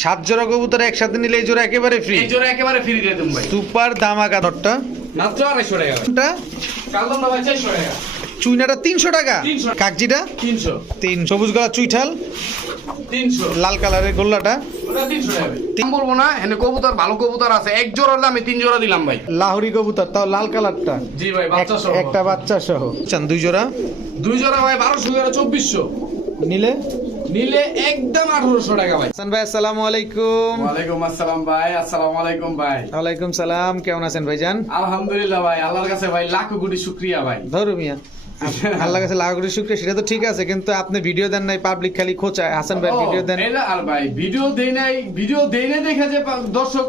সাত জোড়া কবুতর একসাথে নিলে এই জোড়া একেবারে ফ্রি এই জোড়া একেবারে ফ্রি দিয়ে দেবো ভাই। সুপার দামাকা নটটা মাত্র আড়াইশো টাকা। ভাই কোনটা? কালদমটা ভাই চারশো টাকা। চুইনাটা তিনশো টাকা? 300 কাকজিটা? তিনশো। তিন সবুজ গলা চুইঠাল। তিনশো। লাল কালারের গোল্লাটা। তিন বলব না এনে কবুতর ভালো কবুতর আছে। এক জোড়ার দামে তিন জোড়া দিলাম ভাই। লাহোরি কবুতর তাও লাল কালারটা। জি ভাই বাচ্চা সহ একটা বাচ্চা সহ চান দুই জোড়া? দুই জোড়া ভাই বারোশো জোড়া চব্বিশশো। নিলে? নিলে একদম টাকা ভাই। হাসান ভাই আসসালামু আলাইকুম। ওয়ালাইকুম আসসালাম ভাই আসসালামু আলাইকুম ভাই। ওয়ালাইকুম সালাম কেমন আছেন ভাইজান? আলহামদুলিল্লাহ ভাই আল্লাহর কাছে ভাই লাখো কোটি শুক্রিয়া ভাই। ধরু মিয়া। আল্লাহ কাছে লাখ কোটি শুক্রিয়া সেটা তো ঠিক আছে কিন্তু আপনি ভিডিও দেন নাই পাবলিক খালি খোঁচায় হাসান ভাই ভিডিও দেন। আর ভাই ভিডিও দেই নাই ভিডিও দেই নাই দেখে যে দর্শক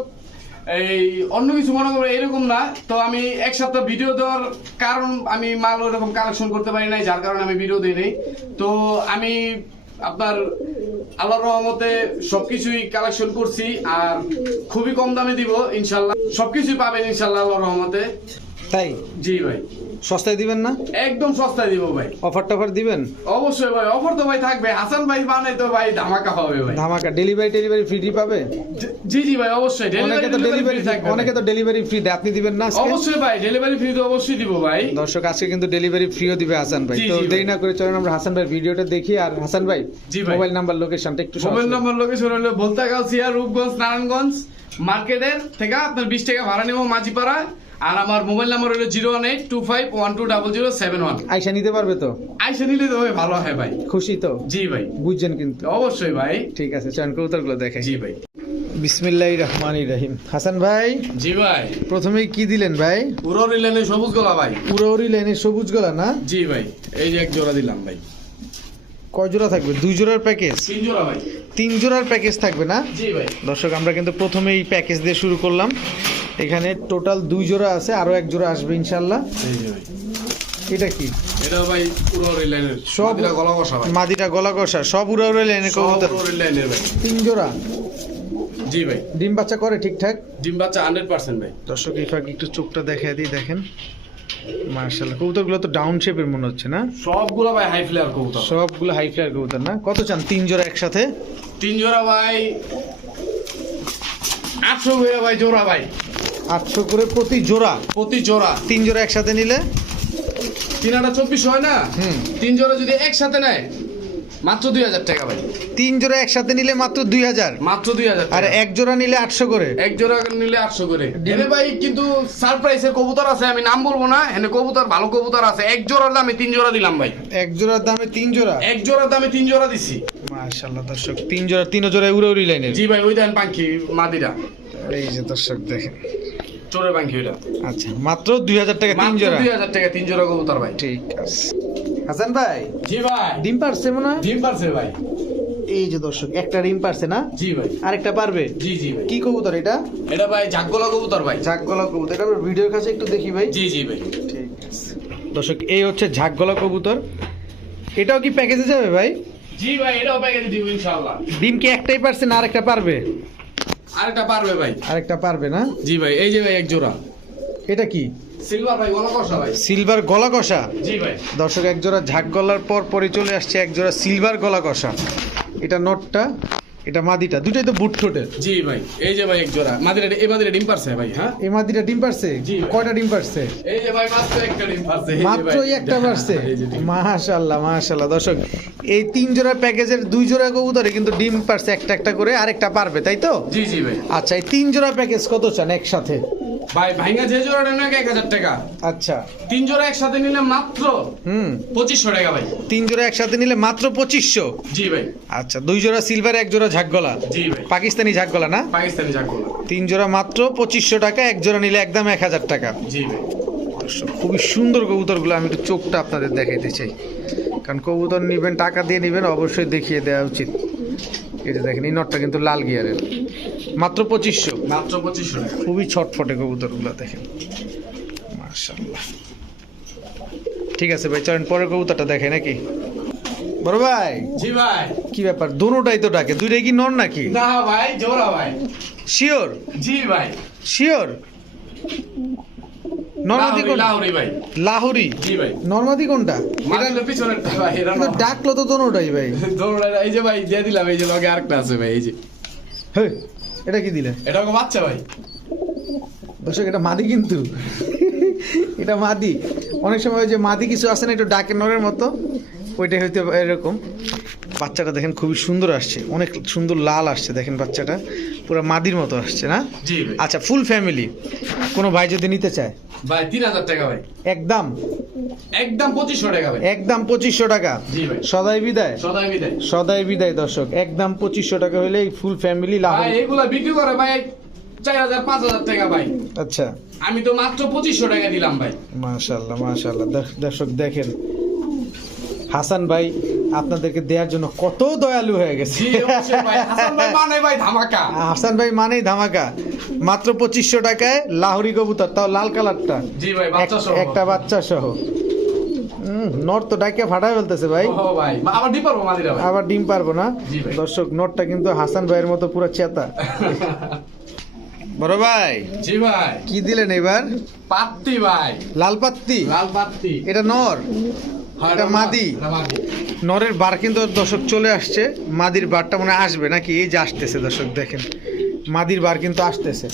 এই অন্য কিছু মনে করবে এরকম না। তো আমি এক সপ্তাহ ভিডিও দেওয়ার কারণ আমি মাল ওরকম কালেকশন করতে পারি নাই যার কারণে আমি ভিডিও দেই নাই। তো আমি আপনার আল্লাহ রহমতে সবকিছুই কালেকশন করছি আর খুবই কম দামে দিব ইনশাল্লাহ। সবকিছুই পাবেন ইনশাল্লাহ আল্লাহ রহমতে। তাই? জি ভাই। সস্তায় দিবেন না? একদম সস্তায় দিব ভাই। অফার টফার দিবেন? অবশ্যই ভাই অফার তো ভাই থাকবে। হাসান ভাই বানাই তো ভাই ধামাকা হবে ভাই। ধামাকা। ডেলিভারি ডেলিভারি ফ্রি পাবে? জি জি ভাই অবশ্যই। অনেকে তো ডেলিভারি অনেকে তো ডেলিভারি ফ্রি দেয় আপনি দিবেন না অবশ্যই ভাই ডেলিভারি ফ্রি তো অবশ্যই দিব ভাই। দর্শক আজকে কিন্তু ডেলিভারি ফ্রিও দিবে হাসান ভাই। তো দেরি না করে চলেন আমরা হাসান ভাই ভিডিওটা দেখি। আর হাসান ভাই জি, ভাই। মোবাইল নাম্বার লোকেশনটা একটু মোবাইল। নম্বর লোকেশন হলো ভোলতাগাছিয়া রূপগঞ্জ নারায়ণগঞ্জ মার্কেটের থেকে আপনার বিশ টাকা ভাড়া নেব মাঝিপাড়া আর আমার মোবাইল নাম্বার হলো zero one eight two five one two double zero seven one. আইসা নিতে পারবে তো? আইসা নিলে তো ভাই ভালো হয় ভাই। খুশি তো? জি ভাই। বুঝছেন কিন্তু। অবশ্যই ভাই। ঠিক আছে চয়ন কবুতরগুলো দেখে জি ভাই। বিসমিল্লাহ রহমান রহিম। হাসান ভাই জি ভাই। প্রথমেই কি দিলেন ভাই? পুরো রিলেনে সবুজ গোলা ভাই। উড়াউড়ি লাইনের সবুজ গলা না? জি ভাই এই যে এক জোড়া দিলাম ভাই। কয় জোড়া থাকবে? দুই জোড়ার প্যাকেজ? তিন জোড়া ভাই। তিন জোড়ার প্যাকেজ থাকবে না? জি ভাই। দর্শক আমরা কিন্তু প্রথমেই প্যাকেজ দিয়ে শুরু করলাম। এখানে টোটাল দুই জোড়া আছে আরও এক জোড়া আসবে ইনশাল্লাহ এটা কি? এটা ভাই সব সব গলা ভাই। মাদিটা গলা কষা সব উড়াউড়ি লাইনের কবুতর। ভাই। তিন জোড়া? জি ভাই। ডিম বাচ্চা করে ঠিকঠাক? ডিম বাচ্চা হান্ড্রেড পার্সেন্ট ভাই। দর্শক এই ফাঁকে একটু চোখটা দেখায় দিই দেখেন। মার্শাল্লাহ কবুতরগুলো তো ডাউন শেপের মনে হচ্ছে না? সবগুলো ভাই হাই ফ্লেয়ার কবুতর। সবগুলো হাই ফ্লায়ার কবুতর না? কত চান তিন জোড়া একসাথে? তিন জোড়া ভাই। আটশো ভাই জোড়া ভাই। আটশো করে প্রতি জোড়া। প্রতি জোড়া। তিন জোড়া একসাথে নিলে? তিন হাজার চব্বিশ হয় না? হুম। তিন জোড়া যদি একসাথে নেয় মাত্র দুই হাজার টাকা ভাই। তিন জোড়া একসাথে নিলে মাত্র দুই হাজার? মাত্র দুই হাজার আর এক জোড়া নিলে আটশো করে? এক জোড়া নিলে আটশো করে। এনে ভাই কিন্তু সারপ্রাইজের কবুতর আছে আমি নাম বলব না। এনে কবুতর ভালো কবুতর আছে। এক জোড়ার দামে তিন জোড়া দিলাম ভাই। এক জোড়ার দামে তিন জোড়া? এক জোড়ার দামে তিন জোড়া দিছি। মাশাল্লাহ দর্শক তিন জোড়া তিন জোড়ায় উড়ে উড়ি লাইনের জি ভাই ওই দেন পাখি মাদিরা। এই যে দর্শক দেখেন। চোরের পাখি আচ্ছা মাত্র দুই হাজার টাকা তিন জোড়া। দুই হাজার টাকা তিন জোড়া কবুতর ভাই। ঠিক আছে। হাসান ভাই জি ভাই। ডিম পারছে মনে হয়? ডিম পারছে ভাই। এই যে দর্শক একটা ডিম পারছে না? জি ভাই। আরেকটা পারবে? জি জি ভাই। কি কবুতর এটা? এটা ভাই ঝাকগোলা কবুতর ভাই। ঝাক গলা কবুতর। এটা আমরা ভিডিওর কাছে একটু দেখি ভাই। জি জি ভাই। ঠিক আছে। দর্শক এই হচ্ছে ঝাক গলা কবুতর। এটাও কি প্যাকেজে যাবে ভাই? জি ভাই এটাও প্যাকেজ দিব ইনশাআল্লাহ। ডিম কি একটাই পারছে না আরেকটা পারবে? আরেকটা পারবে ভাই। আরেকটা পারবে না? জি ভাই এই যে ভাই এক জোড়া। এটা কি? সিলভার ভাই গলা কষা ভাই। সিলভার গলা কষা? জি ভাই। দর্শক এক জোড়া ঝাক গলার পর পরে চলে আসছে এক জোড়া সিলভার গলা কষা। এটা নটটা। এটা মাদিটা দুটাই তো বুট ঠোঁটের। জি ভাই এই যে ভাই এক জোড়া। মাদিরা এই মাদিরা ডিম পারছে ভাই হ্যাঁ? এই মাদিটা ডিম পারছে? কয়টা ডিম পারছে? এই যে ভাই মাত্র একটা ডিম পারছে এই মাত্রই একটা পারছে? মাশাআল্লাহ মাশাল্লাহ দর্শক এই তিন জোড়া প্যাকেজের দুই জোড়া কবুতরে কিন্তু ডিম পারছে একটা একটা করে আরেকটা পারবে তাই তো? জি জি ভাই। আচ্ছা এই তিন জোড়া প্যাকেজ কত চান একসাথে? ভাই ভাইঙ্গা যে জোড়াটা নাকি এক হাজার টাকা। আচ্ছা। তিন জোড়া একসাথে নিলে মাত্র হুম। পঁচিশশো টাকা ভাই। তিন জোড়া একসাথে নিলে মাত্র পঁচিশশো? জি ভাই। আচ্ছা দুই জোড়া সিলভার এক জোড়া ঝাকগলা? জি ভাই। পাকিস্তানি ঝাকগলা না? পাকিস্তানি ঝাকগোলা। তিন জোড়া মাত্র পঁচিশশো টাকা এক জোড়া নিলে একদম এক হাজার টাকা। জি ভাই। দর্শক, খুবই সুন্দর কবুতরগুলো আমি একটু চোখটা আপনাদের দেখাইতে চাই। কারণ কবুতর নেবেন টাকা দিয়ে নেবেন অবশ্যই দেখিয়ে দেওয়া উচিত। এই যে দেখেন এই নটটা কিন্তু লাল গিয়ারের। মাত্র পঁচিশশো। মাত্র পঁচিশশো খুবই ছটফটে কবুতরগুলো দেখেন। মার্শাল্লাহ ঠিক আছে ভাই চলেন পরের কবুতরটা দেখে নাকি? বড় ভাই। জি ভাই। কি ব্যাপার দোনোটাই তো ডাকে। দুইটাই কি নর নাকি? না ভাই জোড়া ভাই। শিওর? জি ভাই। শিওর? নর্মাদি লাহোরি ভাই। লাহুরি? জি ভাই। নর্মাদি কোনটা? এটা ভাই ডাকলো তো দোনোটাই ভাই। এই যে ভাই দিয়ে দিলাম এই যে লগে আরেকটা আছে ভাই এই যে। হে এটা কি দিলেন এটা বাচ্চা ভাই। দর্শক এটা মাদি কিন্তু। এটা মাদি। অনেক সময় ওই যে মাদি কিছু আছে না একটু ডাকের নরের মতো ওইটাই হইতে এরকম। বাচ্চাটা দেখেন খুবই সুন্দর আসছে। অনেক সুন্দর লাল আসছে দেখেন বাচ্চাটা। পুরো মাদির মতো আসছে না? আচ্ছা ফুল ফ্যামিলি কোনো ভাই যদি নিতে চায়? ভাই তিন হাজার টাকা ভাই। একদম। একদম পঁচিশশো টাকা ভাই। একদম পঁচিশশো টাকা। সদাই বিদায়। সদাই বিদায়। সদাই বিদায় দর্শক। একদম পঁচিশশো টাকা হলে এই ফুল ফ্যামিলি লাভ ভাই বিক্রি করে ভাই চার হাজার পাঁচ হাজার টাকা ভাই। আচ্ছা। আমি তো মাত্র পঁচিশশো টাকা দিলাম ভাই। মাশাল্লাহ মাশাল্লাহ দর্শক দেখেন হাসান ভাই আপনাদেরকে দেওয়ার জন্য কত দয়ালু হয়ে গেছে। হাসান ভাই মানে মানেই ধামাকা। মাত্র পঁচিশশো টাকায় লাহরি কবুতর তাও লাল কালারটা। একটা বাচ্চা সহ। নর তো ডাইকে ফাটায় ফেলতেছে ভাই। আবার ডিপ পারব আবার ডিম পারব না? দর্শক নটটা কিন্তু হাসান ভাইয়ের মতো পুরো চেতা। বড় ভাই। জি ভাই। কি দিলেন এবার? পাত্তি ভাই। লাল পাত্তি? লাল পাত্তি। এটা নর? এটা মাদি। নরের বার কিন্তু দর্শক চলে আসছে। মাদির বারটা মনে আসবে নাকি? এই যে আসতেছে দর্শক দেখেন। মাদির বার কিন্তু আসতেছে।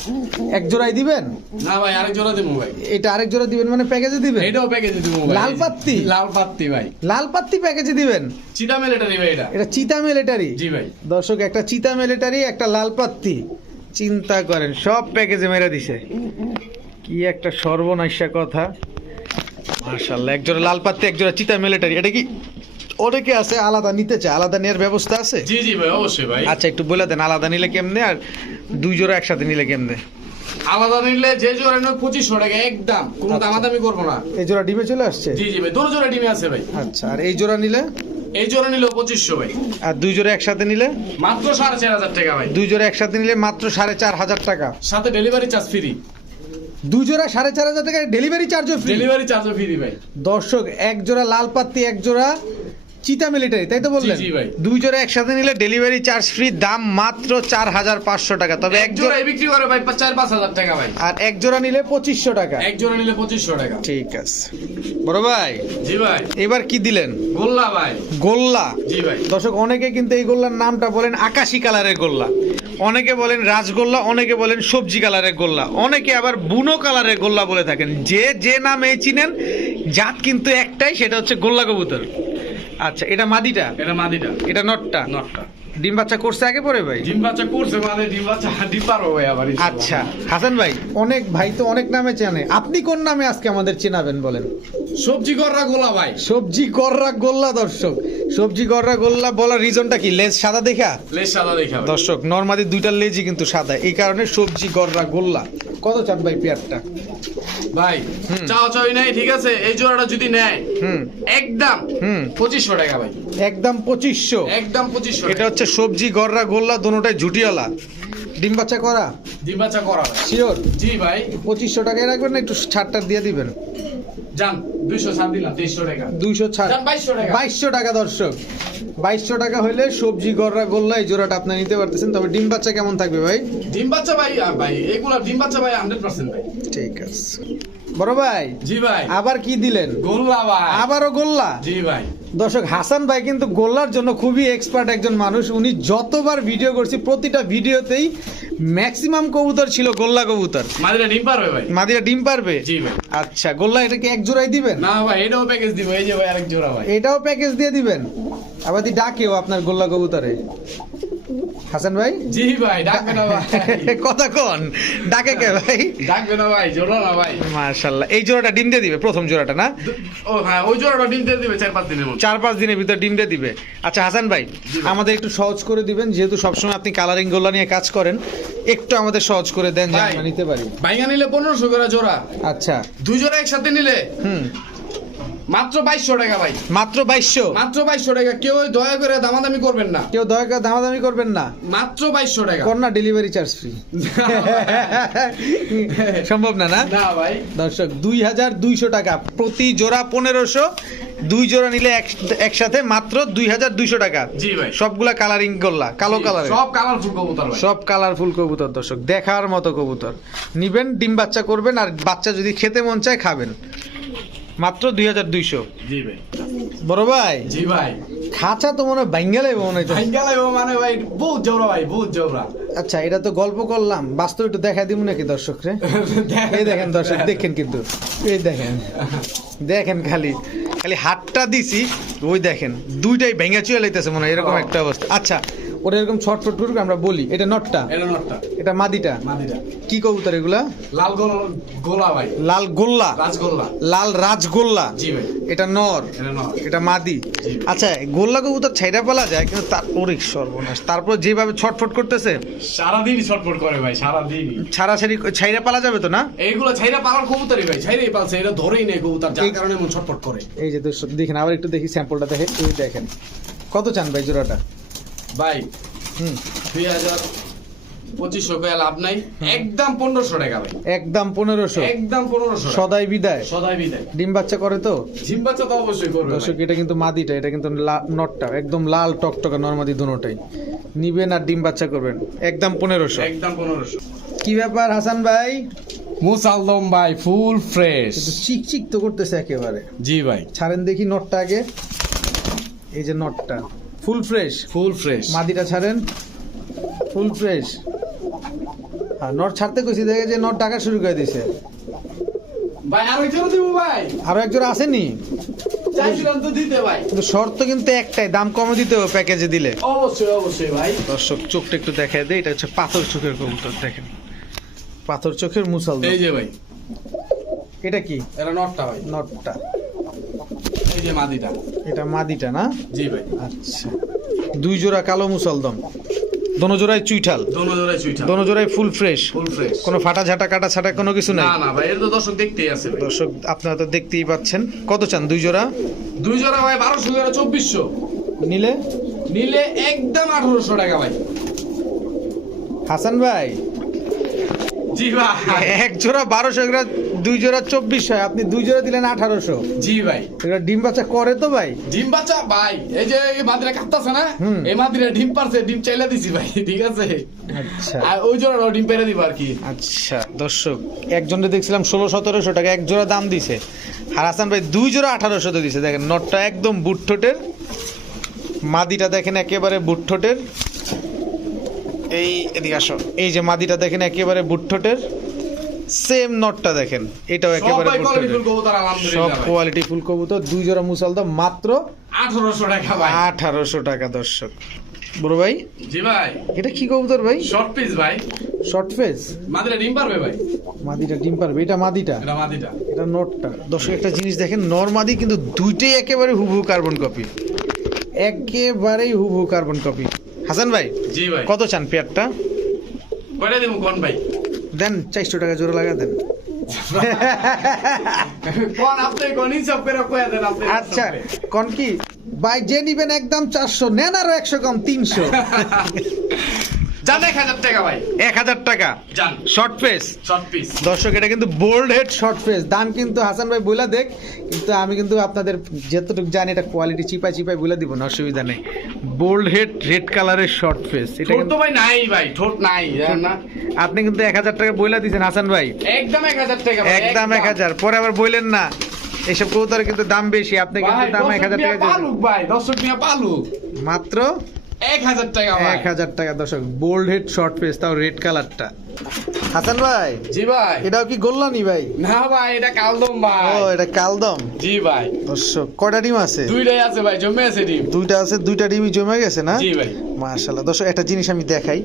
এক জোড়াই দিবেন? না ভাই আরেক জোড়া দেবো ভাই। এটা আরেক জোড়া দিবেন মানে প্যাকেজে দিবেন? এটাও প্যাকেজে দেবো ভাই। লাল পাত্তি? লাল পাত্তি ভাই। লাল পাত্তি প্যাকেজে দিবেন? চিটা মেল এটা নেবে এটা। এটা চিতা মিলিটারি জি ভাই। দর্শক একটা চিতা মিলিটারি একটা লাল পাত্তি। চিন্তা করেন সব প্যাকেজে মেরে দিছে। কি একটা সর্বনাশা কথা। মার্শাল্লাহ একজোড়া লাল পাত্তি একজোড়া চিতা মিলিটারি এটা কি? অনেকে আছে আলাদা নিতে চায় আলাদা নেওয়ার ব্যবস্থা আছে? জি জি ভাই অবশ্যই ভাই। আচ্ছা একটু বলে দেন আলাদা নিলে কেমনে আর দুই জোড়া একসাথে নিলে কেমনে? আলাদা নিলে যে জোড়া নেবে পঁচিশশো টাকা একদম। কোনো আচ্ছা। দামাদামি করব না। এই জোড়া ডিমে চলে আসছে? জি জি ভাই দুটো জোড়া ডিমে আছে ভাই। আচ্ছা আর এই জোড়া নিলে? এই জোড়া নিল পঁচিশশো ভাই। আর দুই জোড়া একসাথে নিলে? মাত্র সাড়ে চার হাজার টাকা ভাই। দুই জোড়া একসাথে নিলে মাত্র সাড়ে চার হাজার টাকা। সাথে ডেলিভারি চার্জ ফ্রি দুই জোড়া সাড়ে চার হাজার টাকা ডেলিভারি চার্জও ফ্রি ডেলিভারি চার্জও ফ্রি ভাই। দর্শক এক জোড়া লাল পাত্তি এক জোড়া চিতা মিলিটারি তাই তো বললেন। দুই জোড়া একসাথে নিলে ডেলিভারি চার্জ ফ্রি দাম মাত্র চার হাজার পাঁচশো টাকা। তবে এক এক জোড়া বিক্রি করে ভাই চার পাঁচ হাজার টাকা ভাই। আর এক জোড়া নিলে পঁচিশশো টাকা। এক জোড়া নিলে পঁচিশশো টাকা। ঠিক আছে। বড় ভাই জি ভাই। এবার কি দিলেন? গোল্লা ভাই। গোল্লা। জি ভাই। দর্শক অনেকে কিন্তু এই গোল্লার নামটা বলেন আকাশি কালারের গোল্লা। অনেকে বলেন রাজগোল্লা অনেকে বলেন সবজি কালারের গোল্লা। অনেকে আবার বুনো কালারের গোল্লা বলে থাকেন। যে যে নামে চিনেন জাত কিন্তু একটাই সেটা হচ্ছে গোল্লা কবুতর। আচ্ছা এটা মাদিটা? এটা মাদিটা। এটা নটটা? নটটা। ডিম বাচ্চা করছে আগে পরে ভাই? ডিম বাচ্চা করছে মানে ডিম বাচ্চা ডিম পারব ভাই আবার আচ্ছা হাসান ভাই অনেক ভাই তো অনেক নামে চেনে। আপনি কোন নামে আজকে আমাদের চেনাবেন বলেন? সবজি কররা গোলা ভাই। সবজি গররা গোল্লা দর্শক। সবজি গররা গোল্লা বলার রিজনটা কি? লেজ সাদা দেখা? লেজ সাদা দেখা দর্শক নর্মাদি দুইটা লেজই কিন্তু সাদা। এই কারণে সবজি গররা গোল্লা। কত চাপ ভাই পেয়ারটা? ভাই। চাও চাই নাই ঠিক আছে? এই জোড়াটা যদি নেয় হুম। একদম হুম। পঁচিশশো টাকা ভাই। একদম পঁচিশশো। একদম পঁচিশশো এটা হচ্ছে সবজি গররা গোল্লা দোনোটাই ঝুটিওয়ালা ডিম বাচ্চা করা? ডিম বাচ্চা করা শিওর জি ভাই। পঁচিশশো টাকায় রাখবেন না একটু ছাড়টা দিয়ে দিবেন? যান দিলাম টাকা। ছাড়। দর্শক। হলে সবজি গররা গোল্লা এই জোড়াটা আপনি নিতে পারতেছেন। তবে ডিম বাচ্চা কেমন থাকবে ভাই? ডিম বাচ্চা ভাই ভাই এগুলা ডিম বাচ্চা ভাই হান্ড্রেড পার্সেন্ট ভাই। ঠিক আছে। বড় ভাই জি ভাই। আবার কি দিলেন? গোল্লা ভাই। আবারও গোল্লা? জি ভাই। দর্শক হাসান ভাই কিন্তু গোল্লার জন্য খুবই এক্সপার্ট একজন মানুষ। উনি যতবার ভিডিও করছি প্রতিটা ভিডিওতেই ম্যাক্সিমাম কবুতর ছিল গোল্লা কবুতর। মাদিরা ডিম পারবে ভাই। মাদিরা ডিম পারবে? জি ভাই। আচ্ছা গোল্লা এটা কি এক জোড়াই দিবেন? না ভাই এটাও প্যাকেজ দিব। এই যে ভাই আরেক জোড়া ভাই। এটাও প্যাকেজ দিয়ে দিবেন? আবার দি ডাকেও আপনার গোল্লা কবুতরে। হাসান ভাই? জি ভাই ডাকবে না ভাই। কথা কন। ডাকে কে ভাই? ডাকবে না ভাই জোড়া না ভাই। মাশাল্লাহ। এই জোড়াটা ডিম দিয়ে দিবে প্রথম জোড়াটা না? ও হ্যাঁ ওই জোড়াটা ডিম দিয়ে দিবে চার পাঁচ দিনের মধ্যে। চার পাঁচ দিনের ভিতর ডিম দিয়ে দিবে। আচ্ছা হাসান ভাই আমাদের একটু সহজ করে দিবেন যেহেতু সবসময় আপনি কালারিং গোল্লা নিয়ে কাজ করেন একটু আমাদের সহজ করে দেন যে আমরা নিতে পারি। ভাইঙ্গা নিলে পনেরোশো করে জোড়া। আচ্ছা। দুই জোড়া একসাথে নিলে? মাত্র বাইশশো টাকা ভাই। মাত্র বাইশশো? মাত্র বাইশশো টাকা। কেউ দয়া করে দামাদামি করবেন না। কেউ দয়া করে দামাদামি করবেন না। মাত্র বাইশশো টাকা। কন্যা ডেলিভারি চার্জ ফ্রি। সম্ভব না না? না ভাই। দর্শক দুই হাজার দুইশো টাকা প্রতি জোড়া পনেরোশো। দুই জোড়া নিলে একসাথে মাত্র দুই হাজার দুইশো টাকা। জি ভাই। সবগুলা কালারিং গোল্লা কালো কালার সব কালারফুল কবুতর সব কালারফুল কবুতর দর্শক দেখার মতো কবুতর। নিবেন ডিম বাচ্চা করবেন আর বাচ্চা যদি খেতে মন চায় খাবেন। মাত্র দুই হাজার দুইশো। জি ভাই। বড় ভাই? জি ভাই। খাঁচা তো মনে হয় বাঙ্গালে মনে হয় ভাঙ্গালে মানে ভাই বহুত জবরা ভাই বহুত জবরা আচ্ছা এটা তো গল্প করলাম। বাস্তব একটু দেখা দিব নাকি দর্শকরে এই দেখেন দর্শক দেখেন কিন্তু। এই দেখেন। দেখেন খালি। খালি হাতটা দিছি ওই দেখেন দুইটাই ভেঙে চুয়ে লাইতেছে মনে হয় এরকম একটা অবস্থা। আচ্ছা ওটা এরকম ছটফট করুক আমরা বলি। এটা নটটা? এটা নটটা। এটা মাদিটা? মাদিরা কি কবুতর এগুলা? লাল গোলা গোলা ভাই। লাল গোল্লা? রাজগোল্লা। লাল রাজগোল্লা? জি ভাই। এটা নর? এটা নট এটা মাদি? আচ্ছা গোল্লা কবুতর ছাইরা পালা যায় কিন্তু তারপরে সর্বনাশ। তারপর যেভাবে ছটফট করতেছে? সারাদিনই ছটফট করে ভাই সারাদিনই। ছাড়াছাড়ি ছাইরা পালা যাবে তো না? এইগুলো ছাইরা পালার কবুতরই ভাই ছাইরাই পালছে এটা ধরেই নেই কবুতর যার কারণে এমন ছটফট করে। এই যে দেখেন আবার একটু দেখি স্যাম্পলটা দেখে দেখেন। কত চান ভাই জোড়াটা? ভাই হুম দুই হাজার পঁচিশশো লাভ নাই। একদম পনেরোশো টাকা ভাই। একদম পনেরোশো। একদম পনেরোশো সদাই বিদায়। সদাই বিদায়। ডিম বাচ্চা করে তো? জিম বাচ্চা তো অবশ্যই করবে দর্শক এটা কিন্তু মাদিটা এটা কিন্তু নটটা একদম লাল টকটকা নর্মাদি দুটোটাই নিবেন আর ডিম বাচ্চা করবেন। একদম পনেরোশো। একদম পনেরোশো। কি ব্যাপার হাসান ভাই? মুসালদম ভাই ফুল ফ্রেশ। কিন্তু চিক চিক তো করতেছে একেবারে। জি ভাই। ছাড়েন দেখি নটটা আগে। এই যে নটটা। ফুল ফ্রেশ ফুল ফ্রেশ মাদিটা ছাড়েন। ফুল ফ্রেশ আর নট ছাড়তে কইছি দেখে যে নট টাকা শুরু করে দিছে। ভাই আর ওই দিব ভাই। আরও একজন আসেনি? চাইছিলাম দিতে ভাই। কিন্তু শর্ত কিন্তু একটাই দাম কমে দিতে হবে প্যাকেজে দিলে। অবশ্যই অবশ্যই ভাই। দর্শক চোখটা একটু দেখায় দেয় এটা হচ্ছে পাথর চোখের কবুতর দেখেন। পাথর চোখের মুসাল এই যে ভাই। এটা কি? এটা নটটা ভাই। নটটা। এই যে মাদিটা। এটা মাদিটা না? জি ভাই। আচ্ছা। দুই জোড়া কালো মুসলদম। দোনো জোড়ায় চুইঠাল? দোনো জোড়ায় সুইটা দোনো জোড়ায় ফুল ফ্রেশ? Full fresh. কোনো ফাটা ঝাটা কাটা ছাটা কোনো কিছু নাই? না না ভাই এর তো দর্শক দেখতেই আছে দর্শক আপনারা তো দেখতেই পাচ্ছেন। কত চান দুই জোড়া? দুই জোড়া ভাই বারোশো জোড়া চব্বিশশো। নিলে? নিলে একদম আঠারোশো টাকা ভাই। হাসান ভাই জি ভাই। এক জোড়া বারোশো এগুলো দুই জোড়া চব্বিশশো আপনি দুই জোড়া দিলেন আঠারোশো। জি ভাই। এগুলো ডিম বাচ্চা করে তো ভাই? ডিম বাচ্চা? ভাই এই যে এই মাদিরা কাঁপতাছে না। এই মাদিরা ডিম পারছে ডিম চাইলা দিছি ভাই ঠিক আছে? আচ্ছা। আর ওই জোড়া ডিম পেরে দিব আর কি। আচ্ছা দর্শক দেখছিলাম ষোলো সতেরোশো টাকা এক জোড়া দাম দিছে। আর হাসান ভাই দুই জোড়া আঠারোশো তো দিছে। দেখেন নটটা একদম বুটঠোটের মাদিটা দেখেন একেবারে বুটঠোটের। এই এদিকে আসো। এই যে মাদিটা দেখেন একেবারে বুটঠোটের সেম নটটা দেখেন। এটাও একেবারে সব কোয়ালিটি ফুল কবুতর দুই জোড়া মুসাল মুসালদা মাত্র আঠারোশো টাকা ভাই। আঠারোশো টাকা দর্শক। বড় ভাই? জি ভাই। এটা কি কবুতর ভাই? শর্ট পিস ভাই। শর্ট ফেস মাদিরা ডিম পারবে ভাই। মাদিটা ডিম পারবে এটা মাদিটা? এটা মাদিটা। এটা নোটটা দর্শক একটা জিনিস দেখেন নর্মাদি কিন্তু দুইটাই একেবারে হুবহু কার্বন কপি একেবারেই হুবহু কার্বন কপি হাসান ভাই জি ভাই। কত চান পেয়ারটা? কয়টা দেবো কোন ভাই? দেন চারশো টাকা জোরে লাগা দেন। কোন আপনি কোন হিসাব করে কয়া দেন আপনি আচ্ছা কন কি? ভাই যে নিবেন একদম চারশো নেন আরও একশো কম তিনশো। জান এক হাজার টাকা ভাই। এক হাজার টাকা। জান। শর্ট ফেস শর্ট পিস দর্শক এটা কিন্তু বোল্ড হেড শর্ট দাম কিন্তু হাসান ভাই বলে দেখ কিন্তু আমি কিন্তু আপনাদের যতটুকু জানি এটা কোয়ালিটি চিপাই চিপাই বলে দিব না অসুবিধা নেই। বোল্ড হেড রেড কালারের শর্ট এটা কিন্তু ভাই নাই ভাই ঠোঁট নাই না। আপনি কিন্তু এক হাজার টাকা বইলা দিয়েছেন হাসান ভাই। একদম এক হাজার টাকা একদম এক হাজার। পরে আবার বললেন না। এইসব কবুতর কিন্তু দাম বেশি আপনি কিন্তু দাম দর্শক এক হাজার মিয়া টাকা দিয়েছেন। পালুক ভাই পালুক। মাত্র এক হাজার টাকা ভাই। এক হাজার টাকা দর্শক বোল্ড হেড শর্ট পেস তাও রেড কালারটা হাসান ভাই জি ভাই। এটাও কি গোল্লানি ভাই? না ভাই এটা কালদম ও এটা কালদম। জি ভাই। দর্শক কয়টা ডিম আছে? দুইটাই আছে ভাই জমে আছে ডিম। দুইটা আছে দুইটা ডিমই জমে গেছে না? জি ভাই। মাশাআল্লাহ দর্শক একটা জিনিস আমি দেখাই।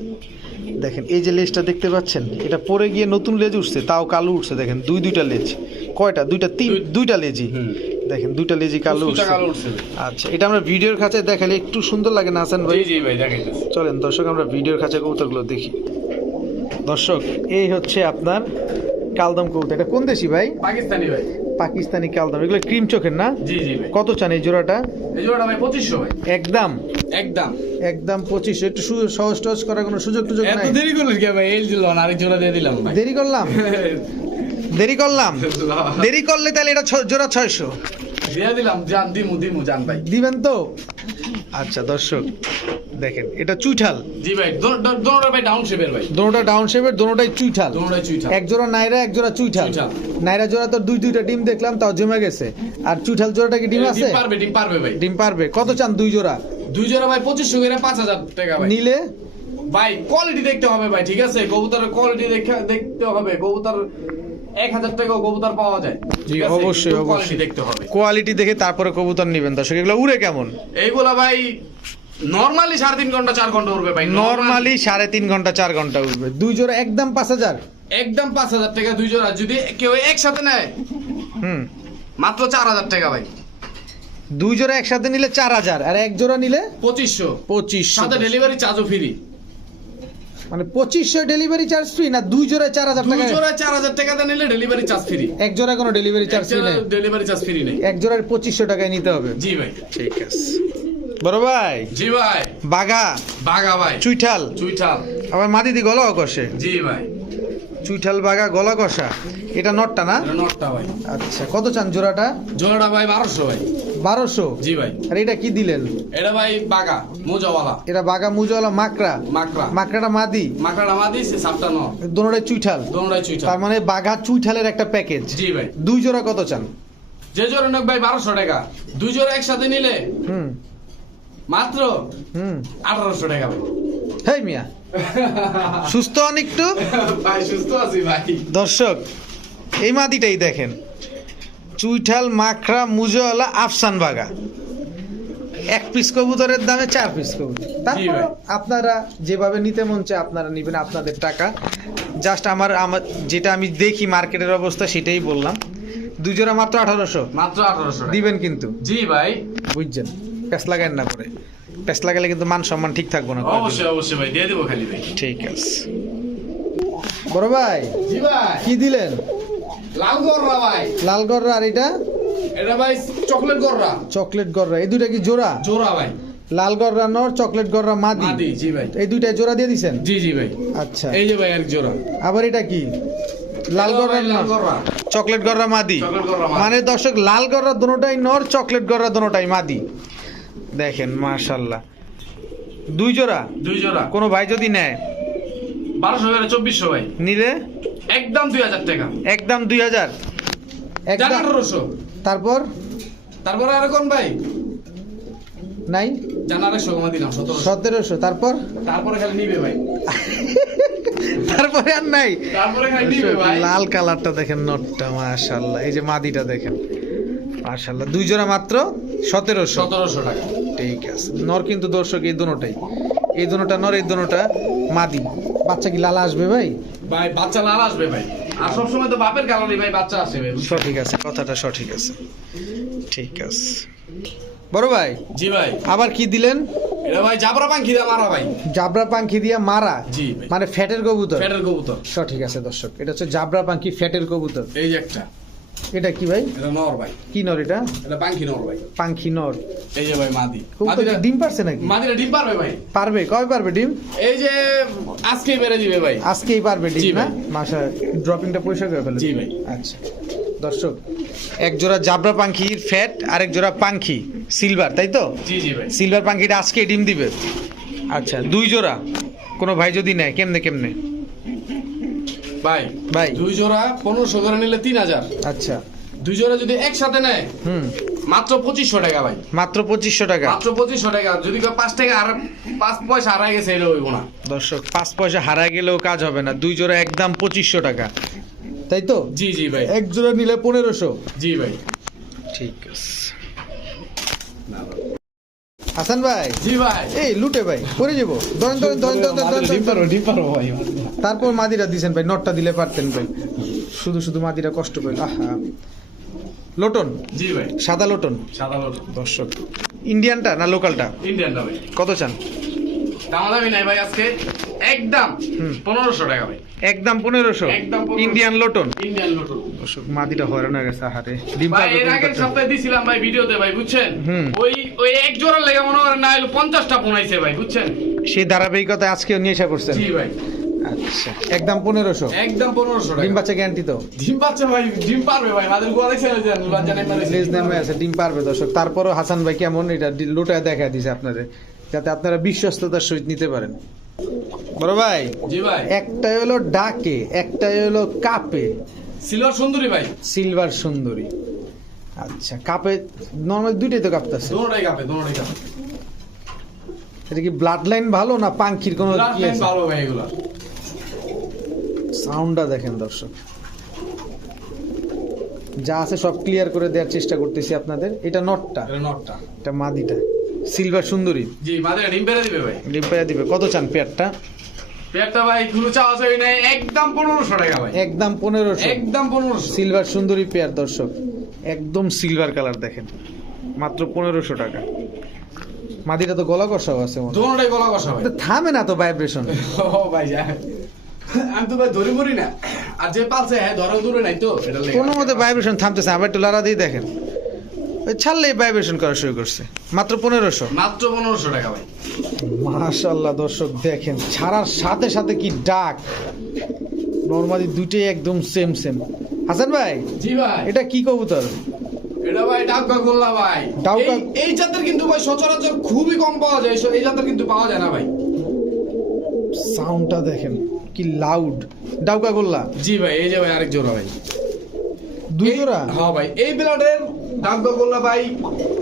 দেখেন এই যে লেজটা দেখতে পাচ্ছেন এটা পরে গিয়ে নতুন লেজ উঠছে তাও কালো উঠছে দেখেন দুই দুইটা লেজ। কয়টা? দুইটা তিন দুইটা লেজই। হুম। দেখেন দুইটা লেজি কালো উঠছে। আচ্ছা এটা আমরা ভিডিওর কাছে দেখালে একটু সুন্দর লাগে না হাসান ভাই? জি ভাই চলেন দর্শক আমরা ভিডিওর কাছে কবুতরগুলো দেখি। দর্শক এই হচ্ছে আপনার কালদম কবুতর। এটা কোন দেশি ভাই? পাকিস্তানি ভাই। পাকিস্তানি কালদম এগুলো ক্রিম চোখের না? জি জি ভাই। কত চান এই জোড়াটা? এই জোড়াটা ভাই একদম? একদম। একদম পঁচিশ একটু সহজ টহজ করার কোনো সুযোগ টুযোগ এত নাই? দেরি করলেন কে ভাই? এই দিল আরেক জোড়া দিয়ে দিলাম ভাই। দেরি করলাম? দেরি করলাম? দেরি করলে তাহলে এটা জোড়া ছয়শো। দিয়ে দিলাম জান দিমু দিমু জান ভাই। দিবেন তো? আচ্ছা দর্শক। দেখেন এটা চুইঠাল। জি ভাই দোনোটা ভাই ডাউন শেপের ভাই। দোনোটা ডাউন শেপের দোনোটাই চুইঠাল। দোনোটাই চুইটা এক জোড়া নাইরা এক জোড়া চুইঠাল। চুইঠাল। নাইরা জোড়া তো দুই দুইটা ডিম দেখলাম তাও জমে গেছে। আর চুইঠাল জোড়াটা কি ডিম আছে ডিম পারবে ডিম পারবে ভাই। ডিম পারবে। কত চান দুই জোড়া? দুই জোড়া ভাই পঁচিশশো করে পাঁচ হাজার টাকা ভাই। নিলে? ভাই কোয়ালিটি দেখতে হবে ভাই ঠিক আছে? কবুতরের কোয়ালিটি দেখতে হবে। কবুতর এক হাজার কবুতর পাওয়া যায়। জি, অবশ্যই, অবশ্যই। দেখতে হবে। কোয়ালিটি দেখে তারপরে কবুতর নিবেন। দর্শক এগুলো উড়ে কেমন? এইগুলা ভাই নর্মালি সাড়ে তিন ঘণ্টা চার ঘণ্টা উঠবে ভাই। নর্মালি সাড়ে তিন ঘণ্টা চার ঘণ্টা উঠবে দুই জোড়া একদম পাঁচ হাজার। একদম পাঁচ হাজার টাকা দুই জোড়া। যদি কেউ একসাথে নেয় হুম। মাত্র চার হাজার টাকা ভাই। দুই জোড়া একসাথে নিলে চার হাজার আর এক জোড়া নিলে পঁচিশশো। পঁচিশ সাথে ডেলিভারি চার্জও ফ্রি মানে পঁচিশশো ডেলিভারি চার্জ ফ্রি না দুই জোড়া চার হাজার দুই টাকা? জোড়া চার হাজার টাকাতে নিলে ডেলিভারি চার্জ ফ্রি এক জোড়া কোনো ডেলিভারি চার্জ ফ্রি নেই। ডেলিভারি চার্জ ফ্রি নেই। এক জোড়ার পঁচিশশো টাকায় নিতে হবে। জি ভাই। ঠিক আছে। বড় ভাই। জি ভাই। বাগা বাগা ভাই। চুইঠাল। চুইঠাল। আবার মাদিদি গলাও কষে। জি ভাই। চুইঠাল বাগা গলা কষা। এটা নটটা না? নটটা ভাই। আচ্ছা কত চান জোড়াটা? জোড়াটা ভাই বারোশো ভাই। বারোশো? জি ভাই। আর এটা কি দিলেন? এটা ভাই বাগা মোজাওয়ালা। এটা বাগা মুজওয়ালা মাকড়া। মাকড়া। মাকড়াটা মাদি? মাকড়া নামা দিয়েছে সাপটা ন দোনোটাই চুইঠাল? দোনোটাই চুইঠাল। তার মানে বাঘা চুইঠালের একটা প্যাকেজ। জি ভাই। দুই জোড়া কত চান? যে জোড়া নেক ভাই বারোশো টাকা। দুই জোড়া একসাথে নিলে? হুম। মাত্র আঠারোশো টাকা ভাই। হেই মিয়া সুস্থ হন একটু? ভাই সুস্থ আছি ভাই। দর্শক এই মাদিটাই দেখেন। চুইঠাল মাখরা মুজওয়ালা আফসান বাগা। এক পিস কবুতরের দামে চার পিস কবুতর। তারপর। আপনারা যেভাবে নিতে মন চায় আপনারা নেবেন আপনাদের টাকা। জাস্ট আমার আমার যেটা আমি দেখি মার্কেটের অবস্থা সেটাই বললাম। দুই জোড়া মাত্র আঠারোশো। মাত্র আঠারোশো দিবেন কিন্তু। জি ভাই। বুঝছেন? প্যাস লাগান না করে প্যাস লাগালে কিন্তু মান সম্মান ঠিক থাকব না অবশ্যই অবশ্যই ভাই দিয়ে দেবো খালি ভাই। ঠিক আছে। বড় ভাই জি ভাই। কি দিলেন? লাল গররা ভাই। লাল গররা আর এটা? এটা ভাই চকলেট গররা। চকলেট গররা। এই দুইটা কি জোড়া? জোড়া ভাই। লাল গররা নর চকলেট গররা মাদি? মাদি জি ভাই। এই দুইটা জোড়া দিয়ে দিছেন? জি জি ভাই। আচ্ছা। এই যে ভাই এক জোড়া। আবার এটা কি? লাল গররা লাল গররা। চকলেট গররা মাদি। চকলেট গররা মানে দর্শক লাল গররা দুটোটাই নর চকলেট গররা দুটোটাই মাদি। দেখেন মাশাল্লাহ দুই জোড়া? দুই জোড়া। কোনো ভাই যদি নেয়? বারোশো করে চব্বিশশো ভাই। নিলে? একদম দুই হাজার টাকা। একদম দুই হাজার। আঠারোশো। তারপর? তারপরে আর কোন ভাই? নাই? জান আড়াইশো কমা দিলাম সতেরোশো। তারপর? তারপরে খালি নিবে ভাই। তারপরে আর নাই? তারপরে খালি নিবে ভাই। লাল কালারটা দেখেন নটটা মাশাল্লাহ এই যে মাদিটা দেখেন। মাশাল্লাহ দুই জোড়া মাত্র সতেরোশো। সতেরোশো টাকা। ঠিক আছে নর কিন্তু দর্শক এই দুটোটাই এই দুটোটা নর এই দুটোটা মাদি। বাচ্চা কি লাল আসবে ভাই? ভাই বাচ্চা লাল আসবে ভাই। আর সবসময় তো বাপের কারণে ভাই বাচ্চা আসে ভাই সঠিক আছে কথাটা সঠিক আছে। ঠিক আছে। বড় ভাই জি ভাই। আবার কি দিলেন? এটা ভাই জাবরা পাঙ্খি দা মারা ভাই। জাবরা পাঙ্খি দিয়া মারা? জি মানে ফ্যাটের কবুতর? কবুতর। সঠিক আছে দর্শক এটা হচ্ছে জাবরা পাঙ্খি ফ্যাটের কবুতর? এই যে একটা। এটা কি ভাই? এটা নর ভাই। কি নর এটা? এটা পাঙ্খি নর ভাই। পাঙ্খি নর। এই যে ভাই মাদি। মাদিটা ডিম পারছে নাকি? মাদিটা ডিম পারবে ভাই। পারবে। কবে পারবে ডিম? এই যে আজকেই বেড়ে দিবে ভাই। আজকেই পারবে ডিম না। মাসা ড্রপিংটা পরিষ্কার করে ফেলে জি ভাই। আচ্ছা। দর্শক এক জোড়া জাবরা পাঙ্খির ফ্যাট আর এক জোড়া পাঙ্খি সিলভার তাই তো? জি জি ভাই। সিলভার পাঙ্খিটা আজকে ডিম দিবে। আচ্ছা দুই জোড়া। কোনো ভাই যদি নেয় কেমনে কেমনে? ভাই ভাই দুই জোড়া পনেরোশো করে নিলে তিন হাজার। আচ্ছা। দুই জোড়া যদি একসাথে নেয় হুম। মাত্র পঁচিশশো টাকা ভাই। মাত্র পঁচিশশো টাকা। মাত্র পঁচিশশো টাকা। যদি পাঁচ টাকা আর পাঁচ পয়সা হারাই গেছে এটা হইব না। দর্শক পাঁচ পয়সা হারা গেলেও কাজ হবে না। দুই জোড়া একদম পঁচিশশো টাকা। তাই তো? জি জি ভাই। এক জোড়া নিলে পনেরোশো। জি ভাই। ঠিক আছে। হাসান ভাই? জি ভাই। এই লুটে ভাই করে যাব। ধরেন, ধরেন, ধরেন, ধরেন। ভাই। তারপর মাদিরা দিছেন ভাই নটটা দিলে পারতেন ভাই। শুধু শুধু মাদিরা কষ্ট পেল আহা। লোটন? জি ভাই। সাদা লোটন? সাদা লোটন। দর্শক ইন্ডিয়ানটা না লোকালটা? ইন্ডিয়ানটা ভাই। কত চান? দামাদামি নাই ভাই আজকে। একদম হুম। পনেরোশো টাকা ভাই। একদম পনেরোশো? একদম 1500 ইন্ডিয়ান লোটন ইন্ডিয়ান লোটন মাদিটা হয়রান হয়ে গেছে আহারে। ভাই এর আগের সপ্তাহে দিছিলাম ভাই ভিডিওতে ভাই বুঝছেন? ওই ওই এক জোড়ার লেগে মনে করেন না হলো পঞ্চাশটা ফোনাইছে ভাই বুঝছেন? সেই ধারাবাহিকতা আজকেও নিয়ে এসে করছেন? জি ভাই। আচ্ছা একদম পনেরোশো? একদম পনেরোশো ডিম বাচ্চা গ্যারান্টি তো? ডিম ভাই ডিম পারবে ভাই গোয়া দেখছেন লেজ নেমে আছে ডিম পারবে দর্শক। তারপরও হাসান ভাই কেমন এটা লোটায় দেখা দিছে আপনাদের যাতে আপনারা বিশ্বস্ততার সহিত নিতে পারেন। বড় ভাই একটা হলো ডাকে একটা হলো কাপে। সিলভার সুন্দরী ভাই। সিলভার সুন্দরী। আচ্ছা কাপে নর্মাল দুইটাই তো কাঁপতেছে দোনোটাই কাপে দোনোটাই কাপে। এটা কি ব্লাড লাইন ভালো না পাঙ্খির কোনো ব্লাড কি লাইন আছে? ভালো ভাই এগুলা। সাউন্ডটা দেখেন দর্শক। যা আছে সব ক্লিয়ার করে দেওয়ার চেষ্টা করতেছি আপনাদের। এটা নটটা। এটা নটটা। এটা মাদিটা। সিলভার সুন্দরী। জি মাদের ডিম দিবে ভাই। ডিম পেড়ে দিবে। কত চান পেয়ারটা? পেয়ারটা ভাই কোনো চাওয়া চাই নাই একদম পনেরোশো টাকা ভাই। একদম পনেরোশো। একদম পনেরোশো। সিলভার সুন্দরী পেয়ার দর্শক। একদম সিলভার কালার দেখেন। মাত্র পনেরোশো টাকা। মাদিটা তো গলা কষাও আছে। দোনোটাই গলা কষা ভাই থামে না তো ভাইব্রেশন ও ভাই যা। আমি তো ভাই ধরে মরি না। আর যে পালছে হ্যাঁ ধরে দূরে নাই তো এটা কোনো মতে ভাইব্রেশন থামতেছে আবার একটু লারা দিয়ে দেখেন। ওই ছাড়লেই ভাইব্রেশন করা শুরু করছে। মাত্র পনেরোশো। মাত্র পনেরোশো টাকা ভাই। মাশাল্লাহ দর্শক দেখেন ছাড়ার সাথে সাথে কি ডাক। নর্মালি দুইটাই একদম সেম সেম হাসান ভাই জি ভাই। এটা কি কবুতর? এটা ভাই ডাউকা গোল্লা ভাই। ডাউকা- এই- জাতের কিন্তু ভাই সচরাচর খুবই কম পাওয়া যায়। এই জাতের কিন্তু পাওয়া যায় না ভাই। সাউন্ডটা দেখেন কি লাউড ডাউকা গোল্লা? জি ভাই এই যে ভাই আরেক জোড়া ভাই। দুই জোড়া? হ্যাঁ ভাই এই ব্লাডের ডাউকা গোল্লা ভাই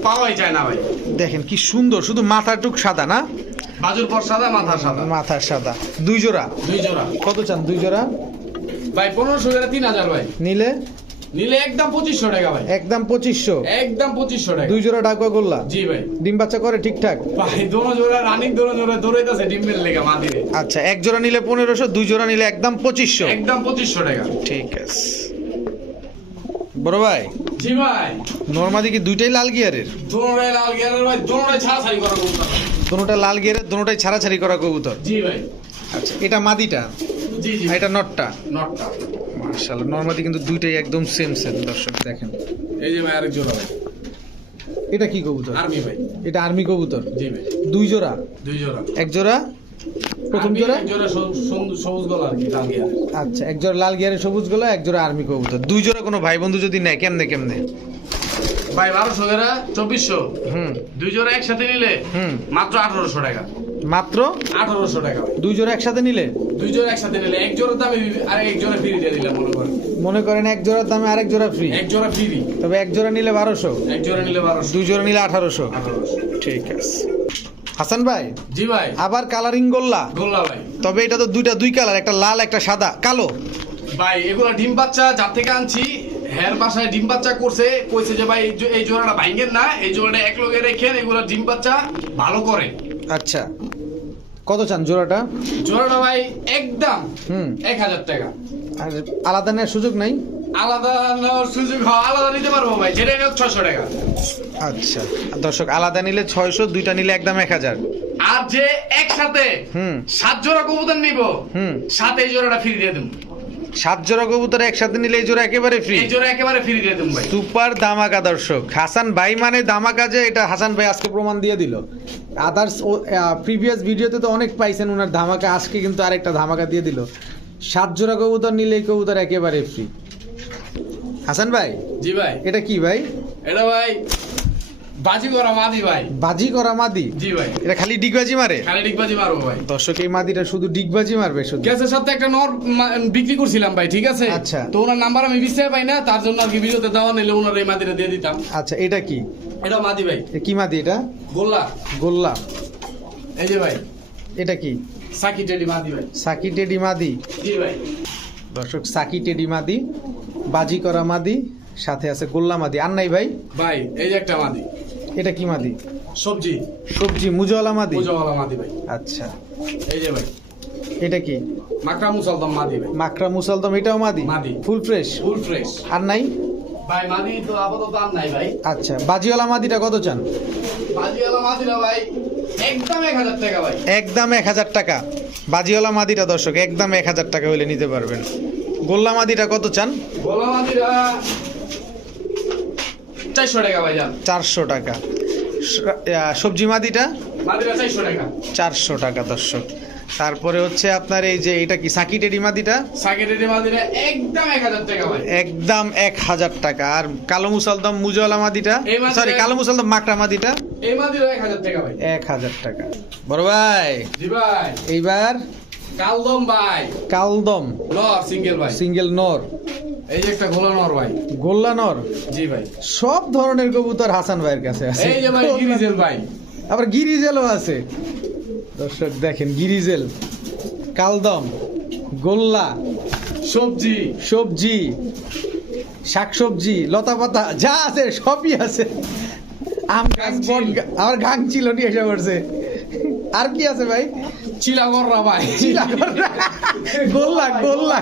পাওয়াই যায় না ভাই। দেখেন কি সুন্দর শুধু মাথাটুক সাদা না? বাজুর পর সাদা মাথা সাদা। মাথার সাদা। দুই জোড়া? দুই জোড়া। কত চান দুই জোড়া? ভাই পনেরোশো টাকা তিন হাজার ভাই। নিলে? নিলে একদম পঁচিশশো টাকা ভাই। একদম পঁচিশশো। একদম পঁচিশশো টাকা। দুই জোড়া ডাকুয়া গোল্লা? জি ভাই। ডিম বাচ্চা করে ঠিকঠাক? ভাই দোনো জোড়া রানিং দোনো জোড়া দৌড়াইতেছে ডিমের লেগা মাদিরে আচ্ছা এক জোড়া নিলে পনেরোশো দুই জোড়া নিলে একদম পঁচিশশো। একদম পঁচিশশো টাকা। ঠিক আছে। বড় ভাই? জি ভাই। নর্মাদি কি দুইটাই লাল গিয়ারের? দোনোটাই লাল গিয়ারের ভাই দোনোটাই ছাড়াছাড়ি করা কবুতর। দুটোটা লাল গিয়ারের দুটোটাই ছাড়াছাড়ি করা কবুতর? জি ভাই। আচ্ছা এটা মাদিটা? জি জি। এটা নটটা? নটটা। মার্শাল্লাহ নর্মাদি কিন্তু দুইটাই একদম সেম সেম দর্শক দেখেন। এই যে ভাই আরেক জোড়া ভাই। এটা কি কবুতর? আর্মি ভাই। এটা আর্মি কবুতর? জি ভাই। দুই জোড়া? দুই জোড়া। এক জোড়া? প্রথম জোড়া সবুজ- গলা আচ্ছা এক জোড়া লাল গিয়ারের সবুজগুলো এক জোড়া আর্মি কবুতর। দুই জোড়া কোনো ভাই বন্ধু যদি নেয় কেমনে কেমনে? ভাই বারোশো টাকা চব্বিশশো। হুম। দুই জোড়া একসাথে নিলে হুম। মাত্র আঠারোশো টাকা। মাত্র? আঠারোশো টাকা। দুই জোড়া একসাথে নিলে? দুই জোড়া একসাথে নিলে এক জোড়া দামে আর এক জোড়া ফ্রি দিয়ে দিলাম মনে করেন। মনে করেন এক জোড়ার দামে আরেক জোড়া ফ্রি এক জোড়া ফ্রি তবে এক জোড়া নিলে বারোশো। এক জোড়া নিলে বারোশো। দুই জোড়া নিলে আঠারোশো। ঠিক আছে। হাসান ভাই? জি ভাই। আবার কালারিং গোল্লা? গোল্লা ভাই। তবে এটা তো দুইটা দুই কালার একটা লাল একটা সাদা। কালো? ভাই এগুলো ডিম বাচ্চা যার থেকে আনছি হের বাসায় ডিম বাচ্চা করছে কইছে যে ভাই এই এই জোড়াটা ভাঙ্গেন না এই জোড়াটা এক লগে রেখেন এগুলো ডিম বাচ্চা ভালো করে। আচ্ছা। কত চান জোড়াটা? জোড়াটা ভাই একদম হুম। এক হাজার টাকা। আর আলাদা নেওয়ার সুযোগ নাই? আলাদা নেওয়ার সুযোগ হয় আলাদা নিতে পারব ভাই যেটা নিয়োগ ছশো টাকা। আচ্ছা দর্শক আলাদা নিলে ছয়শো দুইটা নিলে একদম এক হাজার। আর যে একসাথে হুম। সাত জোড়া কবুতর নিব হুম। সাত এই জোড়াটা ফ্রি দিয়ে দেবো। সাত জোড়া কবুতর একসাথে নিলে এই জোড়া একেবারে ফ্রি এই জোড়া একেবারে ফ্রি দিয়ে দেবো ভাই। সুপার দামাকা দর্শক। হাসান ভাই মানে দামাকা যে এটা হাসান ভাই আজকে প্রমাণ দিয়ে দিল। আদার্স প্রিভিয়াস ভিডিওতে তো অনেক পাইছেন ওনার ধামাকা আজকে কিন্তু আরেকটা ধামাকা দিয়ে দিল। সাত জোড়া কবুতর নিলে এই কবুতর একেবারে ফ্রি হাসান ভাই? জি ভাই। এটা কি ভাই? এটা ভাই বাজি করা মাদি ভাই। বাজি করা মাদি? জি ভাই। এটা খালি ডিগবাজি মারে? খালি ডিগবাজি মারবো ভাই। দর্শক এই মাদিটা শুধু ডিগবাজি মারবে শুধু? গ্যাসের সাথে একটা নর বিক্রি করছিলাম ভাই ঠিক আছে? আচ্ছা। তো ওনার নাম্বার আমি বিছতে পাই না তার জন্য আর কি ভিডিওতে দেওয়া নিলে ওনার এই মাদিটা দিয়ে দিতাম। আচ্ছা এটা কি? এটা মাদি ভাই। কি মাদি এটা? গোল্লা। গোল্লা। এই যে ভাই। এটা কি? সাকি টেডি মাদি ভাই। সাকি টেডি মাদি। জি ভাই। দর্শক সাকি টেডি মাদি। বাজি করা মাদি সাথে আছে গোল্লা মাদি। আর নাই ভাই? ভাই এই যে একটা মাদি। এটা কি মাদি? সবজি। সবজি মুজওয়ালা মাদি? পূজাওয়ালা মাদি ভাই। আচ্ছা। এই যে ভাই। এটা কি? মাকড়া মুসলদম মাদি ভাই। মাকড়া মুসালদম এটাও মাদি? মাদি। Full fresh? Full fresh. আর নাই? ভাই মাদি তো আপাতত আর নাই ভাই। আচ্ছা বাজিওয়ালা মাদিটা কত চান? বাজিওয়ালা মাদিরা ভাই একদম এক হাজার টাকা ভাই। একদম এক হাজার টাকা। বাজিওয়ালা মাদিটা দর্শক একদম এক হাজার টাকা হলে নিতে পারবেন। গোল্লা মাদিটা কত চান? চারশো টাকা ভাই চারশো টাকা। সবজি মাদিটা চারশো টাকা। দর্শক। তারপরে হচ্ছে আপনার এই যে এটা কি সাকি টেডি মাদিটা? সাকেটের একদম এক হাজার টাকা ভাই। একদম এক হাজার টাকা। আর কালো মুসালদম মুজওয়ালা মাদিটা? সরি কালো মুসালদম মাকড়া মাদিটা? এই মাদির এক হাজার টাকা ভাই। এক হাজার টাকা। বড় ভাই। জি ভাই। এইবার কালদম ভাই। কালদম। নর সিঙ্গেল ভাই। সিঙ্গেল নর। এই যে একটা গোলা নর ভাই। গোল্লা নর? জি ভাই। সব ধরনের কবুতর হাসান ভাইয়ের কাছে আছে। এই যে ভাই গিরিজেল ভাই। আবার গিরিজেলও আছে। দর্শক দেখেন গিরিজেল। কালদম। গোল্লা। সবজি। সবজি। শাকসবজি লতা পাতা যা আছে সবই আছে। আম গাছ আমার গাং ছিল নিয়ে এসে পড়ছে। আর কি আছে ভাই? চিলাগররা ভাই। চিলা গোল্লা গোল্লা।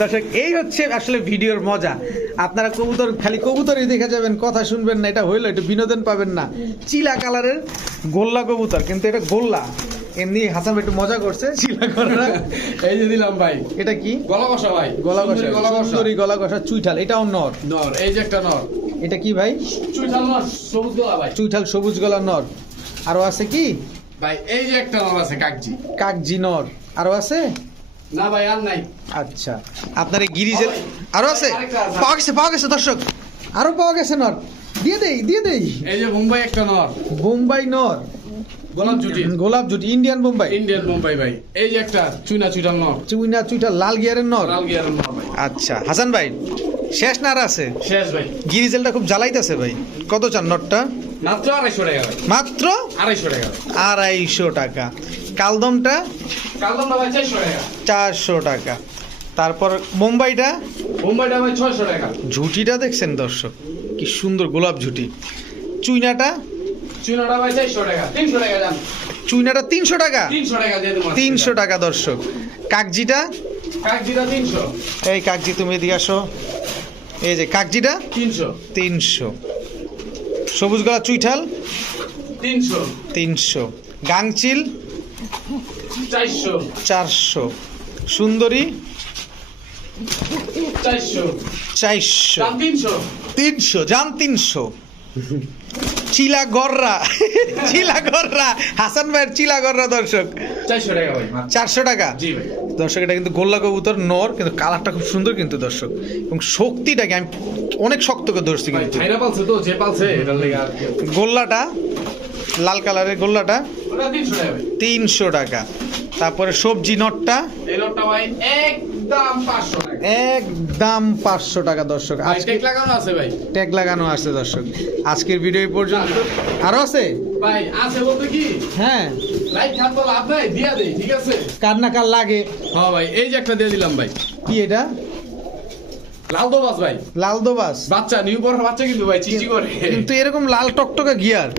দর্শক এই হচ্ছে আসলে ভিডিওর মজা। আপনারা কবুতর খালি কবুতরই দেখে যাবেন কথা শুনবেন না এটা হইল একটু বিনোদন পাবেন না। চিলা কালারের গোল্লা কবুতর কিন্তু এটা গোল্লা। এমনি হাসান একটু মজা করছে। চিলা করা এই যে দিলাম ভাই। এটা কি? গলা কষা ভাই। গলা কষা গলা কষা সুন্দরী গলা কষা চুইঠাল এটাও নর। নর এই যে একটা নর। এটা কি ভাই? চুইঠাল নর সবুজ গলা ভাই। চুইঠাল সবুজ গলা নর। আরও আছে কি? ভাই এই যে একটা নর আছে কাকজি। কাকজি নর আরও আছে? না ভাই আর নাই। আচ্ছা। আপনার এই গিরিজেল আরও আছে? পাওয়া গেছে পাওয়া গেছে দর্শক। আরও পাওয়া গেছে নর। দিয়ে দেই দিয়ে দেই। এই যে মুম্বাই একটা নর। বোম্বাই নর। গোলাপ জুটি। গোলাপ জুটি ইন্ডিয়ান বোম্বাই ইন্ডিয়ান মুম্বাই ভাই। এই যে একটা চুইনা চুইটাল নর। চুইনা চুইটা লাল গিয়ারের নর। লাল গিয়ারের নর ভাই। আচ্ছা হাসান ভাই শেষ না আর আছে? শেষ ভাই। গিরিজেলটা খুব জ্বালাইতেছে ভাই। কত চান নটটা? মাত্র আড়াইশো টাকা মাত্র আড়াইশো টাকা। আড়াইশো টাকা। কালদমটা কালদমটা ভাই চারশো টাকা। চারশো টাকা। তারপর মুম্বাইটা মুম্বাইটা ভাই ছয়শো টাকা। ঝুটিটা দেখছেন দর্শক? কি সুন্দর গোলাপ ঝুটি। চুইনাটা? চুইনাটা ভাই চারশো টাকা। তিনশো টাকা যান চুইনাটা তিনশো টাকা? তিনশো টাকা তিনশো টাকা দর্শক। কাকজিটা? কাকজিটা তিনশো। এই কাকজি তুমি এদিকে আসো। এই যে কাকজিটা? তিনশো। তিনশো। সবুজ গলা চুইঠাল তিনশো। তিনশো। গাংচিল? চারশো। চারশো। সুন্দরী? চারশো। চারশো। তিনশো। তিনশো জান তিনশো। চিলা গররা চিলা গররা হাসান ভাইয়ের চিলা গররা দর্শক। চারশো টাকা ভাই চারশো টাকা? জি ভাই। দর্শক এটা কিন্তু গোল্লা কবুতর নর কিন্তু কালারটা খুব সুন্দর কিন্তু দর্শক। এবং শক্তিটাকে আমি অনেক শক্ত করে ধরছি কিন্তু। গোল্লাটা লাল কালারের গোল্লাটা তিনশো টাকা তারপরে সবজি নটটা। এই লোটটা ভাই টাকা একদম পাঁচশো টাকা। দর্শক। আজকে লাগানো আছে ভাই। ট্যাগ লাগানো আছে দর্শক। আজকের ভিডিও পর্যন্ত। আরও আছে? ভাই আছে বলতে কি? হ্যাঁ। লাইট খান তো লাভ নাই দিয়া দেই ঠিক আছে? কার না কার লাগে। হ্যাঁ ভাই এই যে একটা দিয়ে দিলাম ভাই। কি এটা? লাল দোবাস ভাই। লাল দোবাস বাচ্চা নিউ বড় বাচ্চা কিন্তু ভাই চিচি করে। কিন্তু এরকম লাল টকটকে গিয়ার।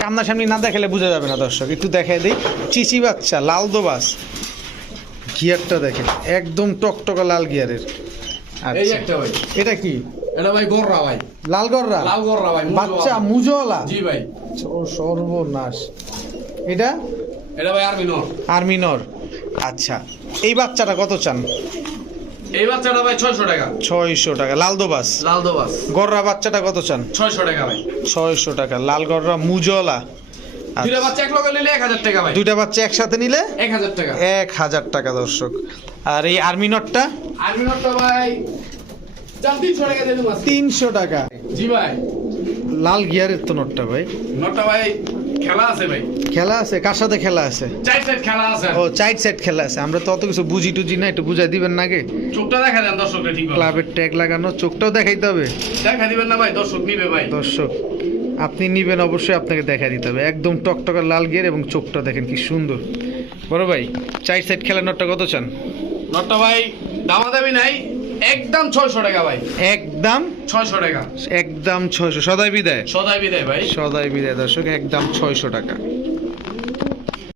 সামনাসামনি না দেখালে বোঝা যাবে না দর্শক। একটু দেখাই দিই। চিচি বাচ্চা লাল দোবাস গিয়ারটা দেখেন একদম টকটকা লাল গিয়ারের। এই আচ্ছা। একটা ভাই। এটা কি? এটা ভাই গররা ভাই। লাল গররা? লাল গররা ভাই বাচ্চা মুজওয়ালা? জি ভাই। সর্বনাশ। এটা? এটা ভাই আর্মি নর আচ্ছা। এই বাচ্চাটা কত চান? এই বাচ্চাটা ভাই ছয়শো টাকা। ছয়শো টাকা। লাল দোবাস লাল দোবাস গররা বাচ্চাটা কত চান? ছয়শো টাকা ভাই। ছয়শো টাকা। লাল গররা মুজওয়ালা। আচ্ছা। বাচ্চা এক লগে নিলে এক হাজার টাকা ভাই। দুইটা বাচ্চা একসাথে নিলে? টাকা। দর্শক। আর এই আর্মি নটটা? আর্মি নটটা ভাই টাকা দিয়ে জি ভাই। লাল গিয়ারের তো নটটা ভাই। নটটা ভাই খেলা আছে ভাই। খেলা আছে? কার সাথে খেলা আছে? সাইড খেলা আছে। ও চাইট সাইড খেলা আছে। আমরা তো অত কিছু বুঝি টুজি না একটু বুঝাই দিবেন না আগে? চোখটা দেখা দেন দর্শককে ঠিক ক্লাবের ট্যাগ লাগানো চোখটাও দেখাইতে হবে। দেখা দিবেন না ভাই দর্শক নিবে ভাই। দর্শক আপনি নিবেন অবশ্যই আপনাকে দেখা দিতে হবে। একদম টকটকা লাল গিয়ার এবং চোখটা দেখেন কি সুন্দর। বড় ভাই চার সাইড খেলার নটটা কত চান? নটটা ভাই দামা দামি নাই একদম ছয়শো টাকা ভাই। একদম? ছয়শো টাকা। একদম ছয়শো সদাই বিদায়। সদাই বিদায় ভাই। সদাই বিদায় দর্শক একদম ছয়শো টাকা।